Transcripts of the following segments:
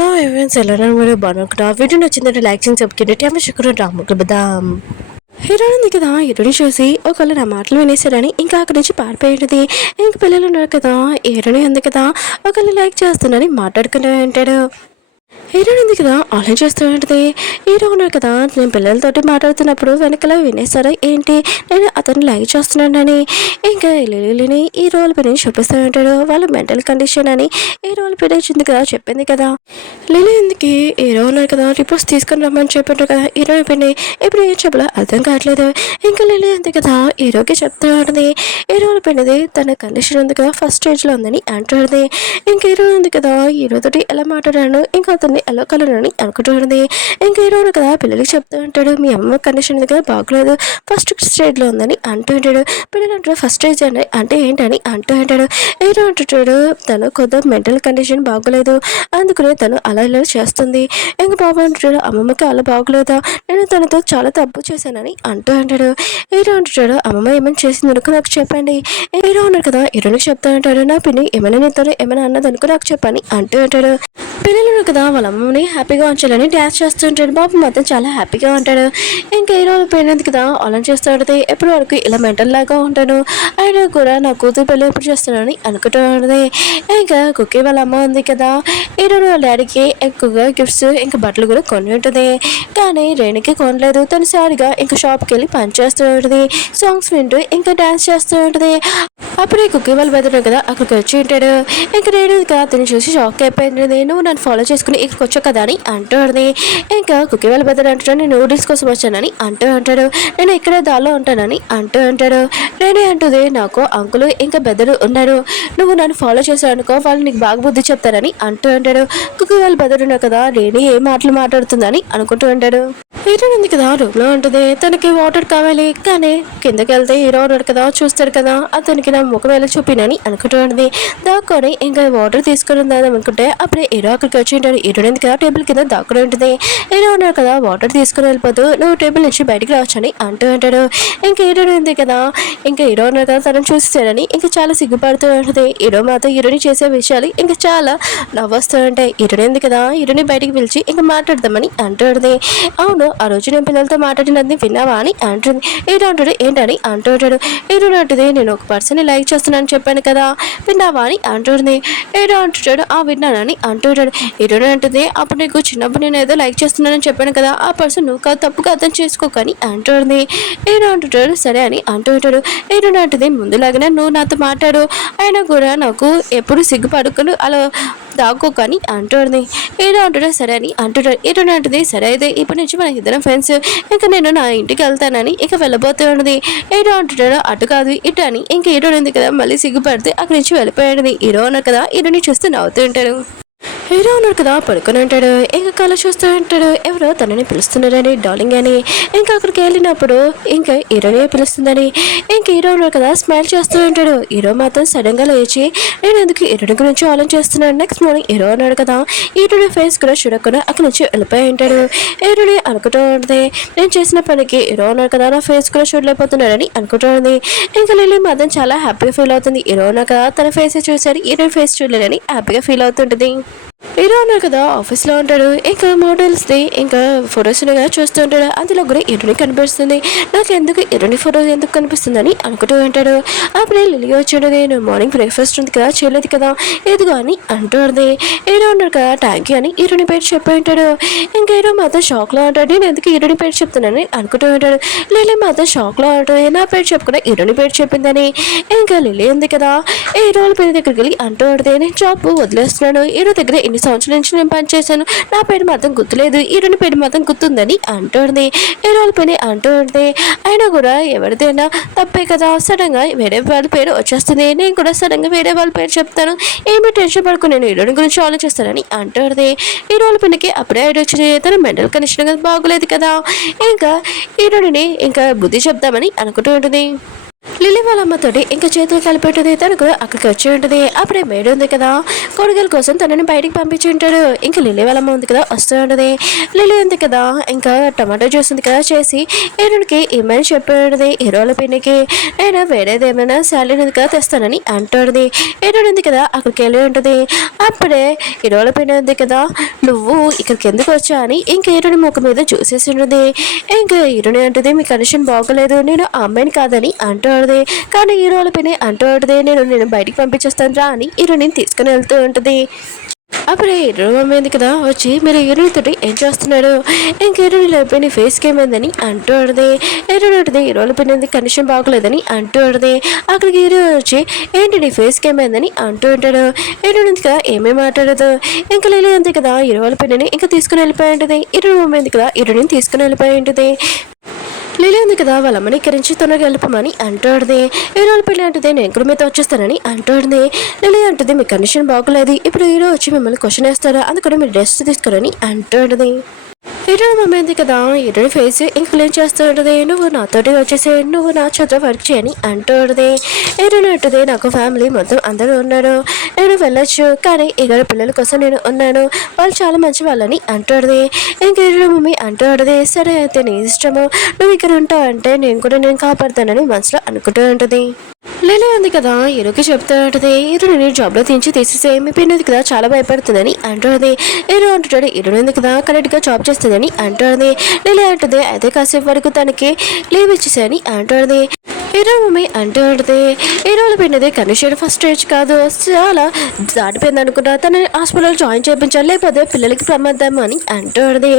Hello everyone, ఎలా మీరు బాగున్నా? వీడియో నచ్చిందంటే లైక్ చేసి సబ్స్క్రైబ్ చేయండి. శుక్రవారం రాముకు బదాం హీరో ఉంది కదా, హీరోని చూసి ఒకళ్ళు నా మాటలు వినేసారని ఇంకా అక్కడి నుంచి పారిపోయేది. ఇంక పిల్లలు ఉన్నారు కదా, హీరోని ఉంది కదా, ఒకళ్ళు లైక్ చేస్తున్నారని మాట్లాడుకుంటూ ఉంటాడు. హీరోయిన్ ఉంది కదా, ఆలోచిస్తూ ఉంటుంది. హీరో ఉన్నారు కదా, నేను పిల్లలతోటి మాట్లాడుతున్నప్పుడు వెనకలా వినేస్తారా ఏంటి, నేను అతన్ని లైక్ చేస్తున్నానని ఇంకా లిలీని ఈ రోల్ పని చూపిస్తూ ఉంటాడు. వాళ్ళ మెంటల్ కండిషన్ అని ఈ రోల్ పని వచ్చింది కదా, చెప్పింది కదా. లిలీ ఎందుకు హీరో ఉన్నారు కదా, రిపోర్ట్స్ తీసుకొని రమ్మని చెప్పారు కదా హీరోయిన్ పని. ఇప్పుడు ఏం చెప్పాలో అర్థం కావట్లేదు. ఇంకా లిలీ ఉంది కదా, హీరోకి చెప్తూ ఉంటుంది. హీరో పడినది తన కండిషన్ ఉంది కదా, ఫస్ట్ స్టేజ్లో ఉందని అంటుంది. ఇంక హీరో ఉంది కదా, హీరోతోటి ఎలా మాట్లాడాను, ఇంకా అతన్ని ఎలా కలరని అనుకుంటుంది. ఇంకా హీరో కదా పిల్లలకి చెప్తూ ఉంటాడు, మీ అమ్మ కండిషన్ కదా బాగోలేదు, ఫస్ట్ స్టేజ్లో ఉందని అంటూ ఉంటాడు. పిల్లలు అంటారు ఫస్ట్ స్టేజ్ అని అంటే ఏంటని అంటూ ఉంటాడు. హీరో అంటుంటాడు, తను కొద్దిగా మెంటల్ కండిషన్ బాగోలేదు, అందుకనే తను అలా ఇలా చేస్తుంది. ఇంక బాబు అంటాడు, అమ్మమ్మకి అలా బాగోలేదా, నేను తనతో చాలా తప్పు చేశానని అంటూ ఉంటాడు. హీరో అంటాడు, అమ్మమ్మ ఏమైనా చేసింది అనుకో నాకు చెప్పండి. హీరో ఉన్నారు కదా, హీరోనికి చెప్తా ఉంటాడు, నా పిన్ని ఏమైనా నీతో ఏమైనా అన్నది అనుకో నాకు చెప్పని అంటూ ఉంటాడు. పిల్లలు కదా వాళ్ళ అమ్మని హ్యాపీగా ఉంచాలని డ్యాన్స్ చేస్తూ ఉంటాడు. బాబు మాత్రం చాలా హ్యాపీగా ఉంటాడు. ఇంకా ఈ రోజు పోయినందుకు కదా అలా చేస్తూ ఉంటుంది. ఎప్పటి వరకు ఇలా మెంటల్ లాగా ఉంటాను, ఆయన కూడా నా కూతురు పెళ్ళి ఎప్పుడు చేస్తున్నానని అనుకుంటూ ఉంటుంది. ఇంకా కుక్కీ వాళ్ళ అమ్మ ఉంది కదా, ఈరోజు వాళ్ళ డాడీకి ఎక్కువగా గిఫ్ట్స్ ఇంకా బట్టలు కూడా కొని ఉంటుంది. కానీ రేణుకి కొనలేదు. తను సారిగా ఇంకా షాప్కి వెళ్ళి పని చేస్తూ ఉంటుంది, సాంగ్స్ వింటూ ఇంకా డ్యాన్స్ చేస్తూ ఉంటుంది. అప్పుడే కుక్కీ వాళ్ళు బెదరు కదా అక్కడికి వచ్చి ఉంటాడు. ఇంకా రేణు కదా అతను చూసి షాక్ అయిపోయింది. నువ్వు నన్ను ఫాలో చేసుకుని ఇక్కడికి వచ్చావు కదా అని అంటూ ఉంటుంది. ఇంకా కుక్కీ వాళ్ళ బెదరు అంటాడు, నేను నూడిల్స్ కోసం వచ్చానని అంటూ అంటాడు. నేను ఇక్కడే దారిలో ఉంటానని అంటూ అంటాడు. రేణు అంటుంది, నాకు అంకులు ఇంకా బెదరు ఉన్నారు, నువ్వు నన్ను ఫాలో చేసావు అనుకో వాళ్ళు నీకు బాగా బుద్ధి చెప్తారని అంటూ అంటాడు. కుక్కీ వాళ్ళ బెదరు ఉన్నారు కదా, రేణు ఏ మాటలు మాట్లాడుతుందని అనుకుంటూ ఉంటాడు. హీరో ఉంది కదా రూమ్ లో ఉంటుంది. తనకి వాటర్ కావాలి, కానీ కిందకి వెళ్తే హీరో ఉన్నాడు కదా చూస్తాడు కదా, అతనికి నా ముఖం ఎలా చూపినని అనుకుంటూ ఉంటుంది. దాక్కొని ఇంకా వాటర్ తీసుకుని ఉందని అనుకుంటే అప్పుడే హీరో అక్కడికి వచ్చి ఉంటాడు. హీరో ఉంది కదా టేబుల్ కింద దాక్కుని ఉంటుంది. హీరో ఉన్నాడు కదా వాటర్ తీసుకుని వెళ్ళిపోతూ నువ్వు టేబుల్ నుంచి బయటికి రావచ్చని అంటూ ఉంటాడు. ఇంకా హీరో ఉంది కదా, ఇంకా హీరో ఉన్నాడు కదా తనని చూసేసాడని ఇంకా చాలా సిగ్గుపడుతూ ఉంటుంది. హీరో మాత్రం హీరోని చేసే విషయాలు ఇంకా చాలా నవ్వొస్తూ ఉంటాయి. హీరోని ఉంది కదా, హీరోని బయటికి పిలిచి ఇంకా మాట్లాడదామని అంటూ ఉంటుంది. అవును, ఆ రోజు నేను పిల్లలతో మాట్లాడినది విన్నావా అని అంటుంది. హీరో అంటాడు, ఏంటని అంటూ ఉంటాడు. హీరో అంటుంది, నేను ఒక పర్సన్ని లైక్ చేస్తున్నాను చెప్పాను కదా విన్నావా అని అంటుంది. హీరో అంటుంటాడు, ఆ విన్నానని అంటుంటాడు. హీరో అంటుంది, అప్పుడు నీకు చిన్నప్పుడు నేను ఏదో లైక్ చేస్తున్నానని చెప్పాను కదా, ఆ పర్సన్ నువ్వు కాదు తప్పుగా అర్థం చేసుకోకని అంటుంది. హీరో అంటుంటాడు, సరే అని అంటూ ఉంటాడు. హీరో అంటుంది, ముందులాగానే నువ్వు నాతో మాట్లాడు, అయినా కూడా నాకు ఎప్పుడు సిగ్గుపడుకుని అలా దాక్కోకని అంటుంది. హీరో అంటాడు, సరే అని అంటుంటాడు. హీరో అంటుంది, సరే అయితే ఇప్పటి నుంచి మన ఇద్దరం ఫ్రెండ్స్, ఇంకా నేను నా ఇంటికి వెళ్తానని ఇక వెళ్ళబోతూ ఉన్నది. హీరో అంటుంటాడు, అటు కాదు ఇటు అని. ఇంకా హీరో ఉంది కదా మళ్ళీ సిగ్గుపడితే అక్కడి నుంచి వెళ్ళిపోయాడు. హీరో ఉన్నారు కదా హీరోని చూస్తూ నవ్వుతూ ఉంటాడు. హీరో ఉన్నాడు కదా పడుకొని ఉంటాడు. ఇంకా కళ చూస్తూ ఉంటాడు, ఎవరో తనని పిలుస్తున్నారని, డార్లింగ్ అని. ఇంకా అక్కడికి వెళ్ళినప్పుడు ఇంకా హీరోనే పిలుస్తుందని. ఇంకా హీరో ఉన్నాడు కదా స్మైల్ చేస్తూ ఉంటాడు. హీరో మాత్రం సడన్ గా లేచి, నేను ఎందుకు హీరోని గురించి ఆలోచిస్తున్నాను. నెక్స్ట్ మార్నింగ్ హీరో ఉన్నాడు కదా, హీరోని ఫేస్ కూడా చూడకుండా అక్కడి నుంచి వెళ్ళిపోయి ఉంటాడు. హీరోని అనుకుంటూ ఉంటుంది, నేను చేసిన పనికి హీరో ఉన్నాడు కదా నా ఫేస్ కూడా చూడలేకపోతున్నాడని అనుకుంటూ ఉంది. ఇంకా లిల్లీ మాత్రం చాలా హ్యాపీగా ఫీల్ అవుతుంది. హీరో ఉన్నాడు కదా తన ఫేస్ చూసారు, హీరోయిన్ ఫేస్ చూడలేదని హ్యాపీగా ఫీల్ అవుతుంటుంది. హీరో ఉన్నారు కదా ఆఫీస్లో ఉంటాడు. ఇంకా మోడల్స్ది ఇంకా ఫొటోస్ చూస్తూ ఉంటాడు. అందులో కూడా హీరోని కనిపిస్తుంది. నాకు ఎందుకు హీరోని ఫోటో ఎందుకు కనిపిస్తుందని అనుకుంటూ ఉంటాడు. అప్పుడే లిల్లీ వచ్చాడు, నేను మార్నింగ్ బ్రేక్ఫాస్ట్ ఉంది కదా చేయలేదు కదా ఎదుగు అని అంటుంది. హీరో ఉన్నాడు కదా థ్యాంక్ యూ అని హీరోని పేరు చెప్పి ఉంటాడు. ఇంకా హీరో మాత్రం షాక్లో ఉంటాడు, నేను ఎందుకు హీరోని పేరు చెప్తున్నానని అనుకుంటూ ఉంటాడు. లిల్లీ మాత్రం షాక్లో ఉంటుంది, నా పేరు చెప్పకుండా హీరోని పేరు చెప్పిందని. ఇంకా లిల్లీ ఉంది కదా హీరోల పేరు దగ్గరికి వెళ్ళి అంటూ ఉంటుంది, నేను జాబ్ వదిలేస్తున్నాను, హీరో దగ్గర ఎన్ని సంవత్సరాల నుంచి నేను పనిచేశాను, నా పేరు మాత్రం గుర్తులేదు, హీరోని పేరు మాత్రం గుర్తుందని అంటుంది. హీరోల పని అంటూ ఉంటుంది. అయినా కూడా ఎవరిదైనా తప్పే కదా, సడన్ గా వేరే వాళ్ళ పేరు వచ్చేస్తుంది, నేను కూడా సడన్ గా వేరే వాళ్ళ పేరు చెప్తాను, ఏమి టెన్షన్ పడుకుని నేను హీరోని గురించి ఆలోచిస్తానని అంటుంది. హీరోల పనికి అప్పుడే ఐడియా వచ్చింది, తన మెంటల్ కండిషన్ బాగోలేదు కదా, ఇంకా హీరోని ఇంకా బుద్ధి చెప్దామని అనుకుంటూ ఉంటుంది. లిల్లీ వాళ్ళ అమ్మతోటి ఇంకా చేతులు కలిపెట్టది. తను కూడా అక్కడికి వచ్చి ఉంటుంది. అప్పుడే మేడ ఉంది కదా, కొడుకుల కోసం తనని బయటికి పంపించి ఉంటాడు. ఇంకా లిల్లీ వాళ్ళ అమ్మ ఉంది కదా వస్తూ ఉంటుంది. లిల్లీ ఉంది కదా ఇంకా టమాటో జ్యూస్ ఉంది కదా చేసి హీరోకి ఇమ్మని చెప్పి ఉంటుంది. హీరోల పిన్నికి నేను వేరేది ఏమైనా శాలరీ ఉంది కదా తెస్తానని అంటుంది. హీరో ఉంది కదా అక్కడికి వెళ్ళి ఉంటుంది. అప్పుడే హీరోల పిన్ ఉంది కదా నువ్వు ఇక్కడికి ఎందుకు వచ్చా అని ఇంకా హీరోని ముఖం మీద చూసేసి ఉంటుంది. ఇంకా హీరోని అంటుంది మీ కండిషన్ బాగోలేదు, నేను ఆ అమ్మాయిని కాదని అంటుంది. కానీ హీరోల పిని అంటూ ఉంటుంది నేను బయటికి పంపించేస్తాను రా అని హీరోని తీసుకుని వెళ్తూ ఉంటుంది. అప్పుడే హీరో అమ్మైంది కదా వచ్చి మీరు హీరోని తోటి ఏం చేస్తున్నారు, ఇంక హీరోని లేకపోయి నీ ఫేస్కి ఏమైందని అంటూ ఉంటుంది. హీరోని ఉంటుంది హీరోల పిన్ కండిషన్ బాగోలేదని అంటూ ఉంటుంది. అక్కడికి హీరో వచ్చి ఏంటి నీ ఫేస్కి ఏమైందని అంటూ ఉంటాడు. హీరోని ఉంది కదా ఏమేమి మాట్లాడదు. ఇంకా లీల ఉంది కదా హీరోల పిన్ని ఇంకా తీసుకుని వెళ్ళిపోయి ఉంటుంది. హీరో అమ్మైంది కదా హీరోని తీసుకుని వెళ్ళిపోయి ఉంటుంది. లీల ఉంది కదా వాళ్ళ అమ్మని ఇక్కరించి తొందరగా వెళ్ళిపోమని అంటుంది. హీరోల పెళ్ళి అంటుంది నేను కూడా మీతో వచ్చేస్తానని అంటుంది. లీల అంటుంది మీ కండిషన్ బాగోలేదు, ఇప్పుడు హీరో వచ్చి మిమ్మల్ని క్వశ్చన్ వేస్తారా అందుకని మీరు రెస్ట్ తీసుకోరని అంటుంది. హీరో మమ్మీ కదా హీరో ఫేస్ ఇంక క్లీన్ చేస్తూ ఉంటుంది. నువ్వు నాతోటి వచ్చేసి నువ్వు నా చేత వర్క్ చేయని అంటూ ఉంటుంది. హీరోని అంటుంది నాకు ఫ్యామిలీ మొత్తం అందరూ ఉన్నారు, నేను వెళ్ళొచ్చు కానీ ఇద్దరు పిల్లల కోసం నేను ఉన్నాను, వాళ్ళు చాలా మంచి వాళ్ళని అంటుంది. ఇంక హీరో మమ్మీ అంటూ ఉంటుంది సరే అయితే నీ ఇష్టము, నువ్వు ఇక్కడ ఉంటావు అంటే నేను కాపాడుతానని మనసులో అనుకుంటూ ఉంటుంది. లీల ఉంది కదా హీరోకి చెప్తూ ఉంటుంది హీరో నేను జాబ్లో తీసేసే మీ పిన్నది కదా చాలా భయపడుతుందని అంటుంది. హీరో అంటుంటాడు హీరో ఉంది కదా కరెక్ట్గా జాబ్ చేస్తుందని అంటుంది. లీల అంటుంది అయితే కాసేపు వరకు తనకి లీవ్ ఇచ్చేసాని అంటుంది. హీరో మమ్మీ అంటూ ఉంటుంది హీరోల పిన్నది కండిషన్ ఫస్ట్ స్టేజ్ కాదు, చాలా దాటిపోయింది అనుకుంటా, తనని హాస్పిటల్ జాయిన్ చేయించాలి లేకపోతే పిల్లలకి ప్రమాదం అని అంటుంది.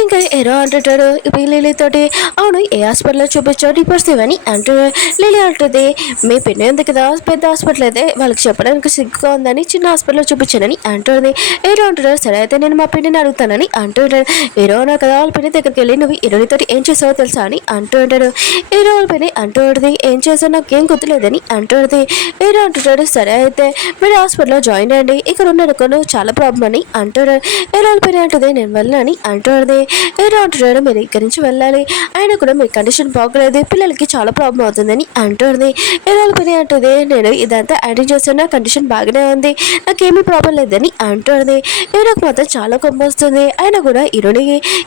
ఇంకా హీరో అంటుంటాడు లీలీతోటి అవును ఏ హాస్పిటల్లో చూపించావు రిపోర్ట్స్ ఇవని అంటాడు. లీలీ అంటుంది మీ పిన్ని ఉంది కదా పెద్ద హాస్పిటల్ అయితే వాళ్ళకి చెప్పడానికి సిగ్గుగా ఉందని చిన్న హాస్పిటల్లో చూపించానని అంటుంది. హీరో అంటాడు సరే అయితే నేను మా పిన్నిని అడుగుతానని అంటుంటాడు. హీరో అన్నా కదా వాళ్ళ పిన్ని దగ్గరికి వెళ్ళి నువ్వు హీరోనితోటి ఏం చేసావో తెలుసా అని అంటుంటాడు. హీరో వాళ్ళ పిన్ని అంటుంది ఏం చేసావు నాకేం గుర్తులేదని అంటుంది. హీరో అంటుంటాడు సరే అయితే మీరు హాస్పిటల్లో జాయిన్ అయ్యండి, ఇక్కడ ఉన్న చాలా ప్రాబ్లం అని అంటాడు. హీరో వాళ్ళ పిన్ని అంటుంది నేను వెళ్ళని అంటుంది. హీరో అంటున్నాడు మీరు ఇక్కడి నుంచి వెళ్ళాలి, ఆయన కూడా మీ కండిషన్ బాగోలేదు పిల్లలకి చాలా ప్రాబ్లం అవుతుందని అంటుంది. హీరోల పని అంటుంది నేను ఇదంతా యాడింగ్ చేస్తున్న కండిషన్ బాగానే ఉంది, నాకేమీ ప్రాబ్లం లేదని అంటుంది. హీరోకి మాత్రం చాలా కోపం వస్తుంది. ఆయన కూడా హీరోని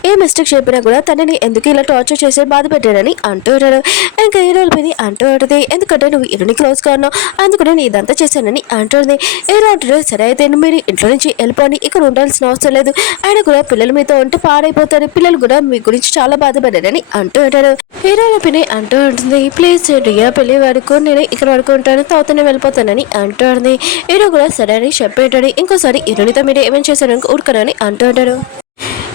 ఏ మిస్టేక్ చెప్పినా కూడా తనని ఎందుకు ఇలా టార్చర్ చేసి బాధ పెట్టాడని అంటున్నాడు. ఇంకా హీరోల పని అంటుంది ఎందుకంటే నువ్వు హీరోని క్లోజ్గా ఉన్నావు అందుకు నేను ఇదంతా చేశానని అంటుంది. హీరో అంటున్నాడు సరే అయితే మీరు ఇంట్లో నుంచి వెళ్ళిపోండి, ఇక్కడ ఉండాల్సిన అవసరం లేదు, ఆయన కూడా పిల్లలు మీతో ఉంటే పాడైపోతారు, పిల్లలు కూడా మీ గురించి చాలా బాధపడ్డారని అంటూ ఉంటాడు. హీరోల పిన్ని అంటూ ఉంటుంది ప్లీజ్ రియా పెళ్లి వరకు నేను ఇక్కడ వరకు ఉంటాను తవ్వుతూనే వెళ్ళిపోతానని అంటుంది. హీరో కూడా సరే అని చెప్పేటాడు. ఇంకోసారి హీరోనితో మీరు ఏమేమి చేశారు ఊరుకోనని అంటూ ఉంటాడు.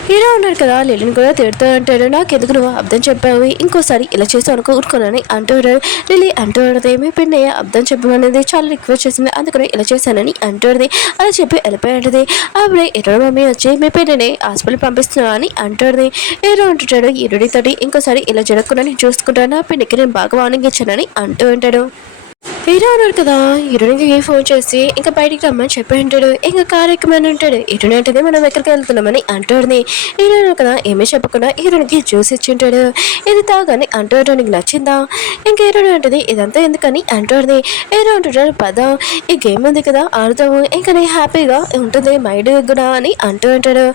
హీరో ఉన్నాడు కదా లిలీని కూడా తిడుతూ అంటాడు నాకెందుకు నువ్వు అర్థం చెప్పావు ఇంకోసారి ఇలా చేసావు అనుకో ఊరుకోనని అంటాడు. లిలీ అంటూ ఉంటుంది మీ పిన్నయ్య అర్థం చెప్పమనేది చాలా రిక్వెస్ట్ చేసింది అందుకని ఇలా చేశానని అంటుంది. అలా చెప్పి వెళ్ళిపోయాడుది. అప్పుడే హీరో మమ్మీ వచ్చి మీ పిన్నని హాస్పిటల్ పంపిస్తున్నా అని అంటుంది. హీరో అంటుంటాడు హీరోడితోటి ఇంకోసారి ఇలా జరగకుండా నేను చూసుకుంటాను, నా పిన్నికి నేను బాగా వార్నింగ్ ఇచ్చానని అంటూ ఉంటాడు. హీరో ఉన్నాడు కదా హీరోనికి ఫోన్ చేసి ఇంకా బయటికి రమ్మని చెప్పి ఉంటాడు. ఇంకా కార్ ఎక్కమని ఉంటాడు. హీరోని అంటుంది మనం ఎక్కడికి వెళ్తున్నామని అంటుంది. హీరోని కదా ఏమీ చెప్పకుండా హీరోనికి జ్యూస్ ఇచ్చింటాడు. ఇది తాగని అంటాడు నీకు నచ్చిందా, ఇంకా హీరోని అంటుంది ఇదంతా ఎందుకని అంటుంది. హీరో అంటుంటాడు పద ఈ గేమ్ ఉంది కదా ఆడుతాము ఇంకా నీ హ్యాపీగా ఉంటుంది మైండ్ కూడా అని అంటూ ఉంటాడు.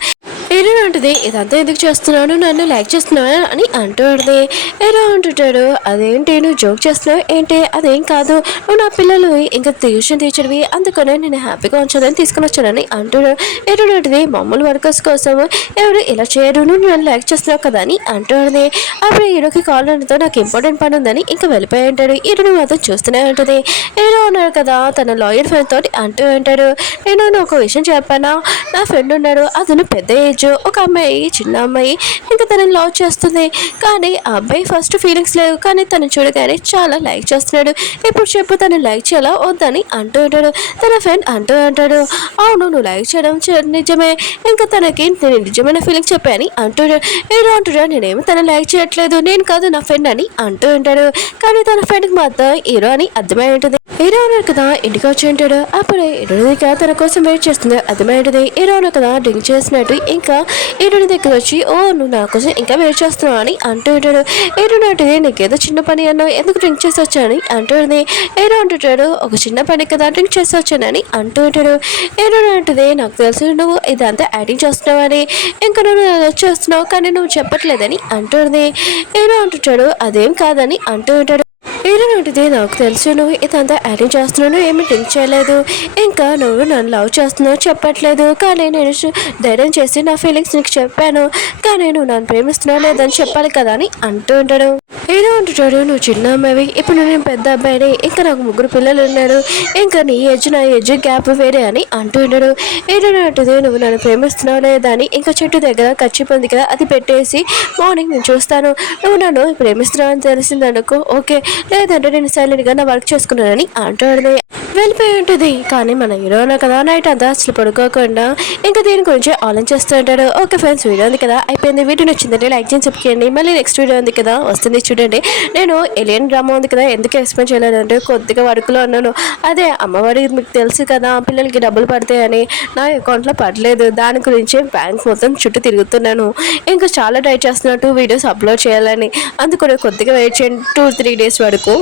హీరో అంటుంది ఇదంతా ఎందుకు చేస్తున్నాను నన్ను లైక్ చేస్తున్నావా అని అంటుంది. హీరో అంటుంటాడు అదేంటి నువ్వు జోక్ చేస్తున్నావు ఏంటి, అదేం కాదు నువ్వు నా పిల్లలు ఇంకా ట్యూషన్ టీచర్వి అందుకనే నేను హ్యాపీగా ఉంచాలని తీసుకుని వచ్చానని అంటాడు. హీరో అంటుంది మామూలు వర్కర్స్ కోసం ఎవరు ఇలా చేయరు నువ్వు నన్ను లైక్ చేస్తున్నావు కదా అని అంటుంది. అప్పుడు హీరోకి కాల్ ఉండడంతో నాకు ఇంపార్టెంట్ పని ఉందని ఇంకా వెళ్ళిపోయి ఉంటాడు. హీరోని మాత్రం చూస్తూనే ఉంటుంది. హీరో ఉన్నాడు కదా తన లాయర్ ఫ్రెండ్ తోటి అంటూ ఉంటాడు నేను ఒక విషయం చెప్పానా, నా ఫ్రెండ్ ఉన్నాడు అతను పెద్ద ఏజ్, ఒక అమ్మాయి చిన్న అమ్మాయి ఇంకా తనని లవ్ చేస్తుంది కానీ ఆ అబ్బాయి ఫస్ట్ ఫీలింగ్స్ లేవు కానీ తను చూడగానే చాలా లైక్ చేస్తున్నాడు, ఇప్పుడు చెప్పు తను లైక్ చేయాలా వద్దని అంటూ ఉంటాడు. తన ఫ్రెండ్ అంటూ అంటాడు అవును నువ్వు లైక్ చేయడం నిజమే, ఇంకా తనకి నేను నిజమైన ఫీలింగ్స్ చెప్పాని అంటాడు. హీరో అంటాడు నేనేమి తను లైక్ చేయట్లేదు నేను కాదు నా ఫ్రెండ్ అని అంటూ ఉంటాడు. కానీ తన ఫ్రెండ్కి మాత్రం హీరో అని అర్థమై ఉంటుంది. హీరో ఉన్నారు కదా ఇంటికి వచ్చి ఉంటాడు. అప్పుడే హీరోనిక తన కోసం వెయిట్ చేస్తుంది అర్థమై ఉంటుంది. హీరో కదా డ్రింక్ చేసినట్టు ఇంకా ఇంకా హీరోని దగ్గర వచ్చి ఓ నువ్వు నా కోసం ఇంకా వెయిట్ చేస్తున్నావు అని అంటూ ఉంటాడు. హీరోని అంటుంది నీకేదో చిన్న పని అన్నావు ఎందుకు డ్రింక్ చేసి వచ్చానని అంటుంది. హీరో అంటుంటాడు ఒక చిన్న పని కదా డ్రింక్ చేసి వచ్చానని అంటూ ఉంటాడు. హీరో అంటుంది నాకు తెలుసు నువ్వు ఇదంతా యాక్టింగ్ చేస్తున్నావని ఇంకా నువ్వు వచ్చేస్తున్నావు కానీ నువ్వు చెప్పట్లేదని అంటుంది. హీరో అంటుంటాడు అదేం కాదని అంటూ ఉంటాడు. హీరో అంటుంది నాకు తెలుసు నువ్వు ఇదంతా యాక్టింగ్ చేస్తున్నాను ఏమి డ్రింక్ చేయలేదు ఇంకా నువ్వు నన్ను లవ్ చేస్తున్నావు చెప్పట్లేదు కానీ నేను ధైర్యం చేసి నా ఫీలింగ్స్ నీకు చెప్పాను కానీ నువ్వు నన్ను ప్రేమిస్తున్నావు లేదని చెప్పాలి కదా అని అంటూ ఉంటాడు. హీరో అంటుంటాడు నువ్వు చిన్న అమ్మాయి ఇప్పుడు నేను పెద్ద అబ్బాయిని ఇంకా నాకు 3 పిల్లలు ఉన్నారు ఇంకా నీ ఏజ్ నా ఏజ్ గ్యాప్ వేరే అని అంటూ ఉంటాడు. హీరో అంటుంది నువ్వు నన్ను ప్రేమిస్తున్నావు లేదా అని ఇంకా చెట్టు దగ్గర ఖర్చు ఉంది కదా అది పెట్టేసి మార్నింగ్ నేను చూస్తాను నువ్వు నన్ను ప్రేమిస్తున్నావు అని తెలిసిందనుకో ఓకే లేదంటే నేను సైలెంట్గా నా వర్క్ చేసుకున్నానని అంటాడు. వెళ్ళిపోయి ఉంటుంది. కానీ మన హీరోనా కదా నైట్ అంతా అసలు పడుకోకుండా ఇంకా దీని గురించి ఆలోచిస్తూ ఉంటాడు. ఓకే ఫ్రెండ్స్ వీడియో ఉంది కదా అయిపోయింది. వీడియో నచ్చిందంటే లైక్ చేసి చెప్పుకోండి. మళ్ళీ నెక్స్ట్ వీడియో ఉంది కదా వస్తుంది చూడండి. నేను ఎలియన్ డ్రామా ఉంది కదా ఎందుకు ఎక్స్ప్లెయిన్ చేయలేదంటే కొద్దిగా వర్క్లో ఉన్నాను. అదే అమ్మవారికి మీకు తెలుసు కదా పిల్లలకి డబ్బులు పడతాయని నా అకౌంట్లో పడలేదు దాని గురించి బ్యాంక్ మొత్తం చుట్టూ తిరుగుతున్నాను. ఇంకా చాలా ట్రై చేస్తున్నట్టు వీడియోస్ అప్లోడ్ చేయాలని అందుకని కొద్దిగా వెయిట్ చేయండి 2-3 డేస్ వరకు.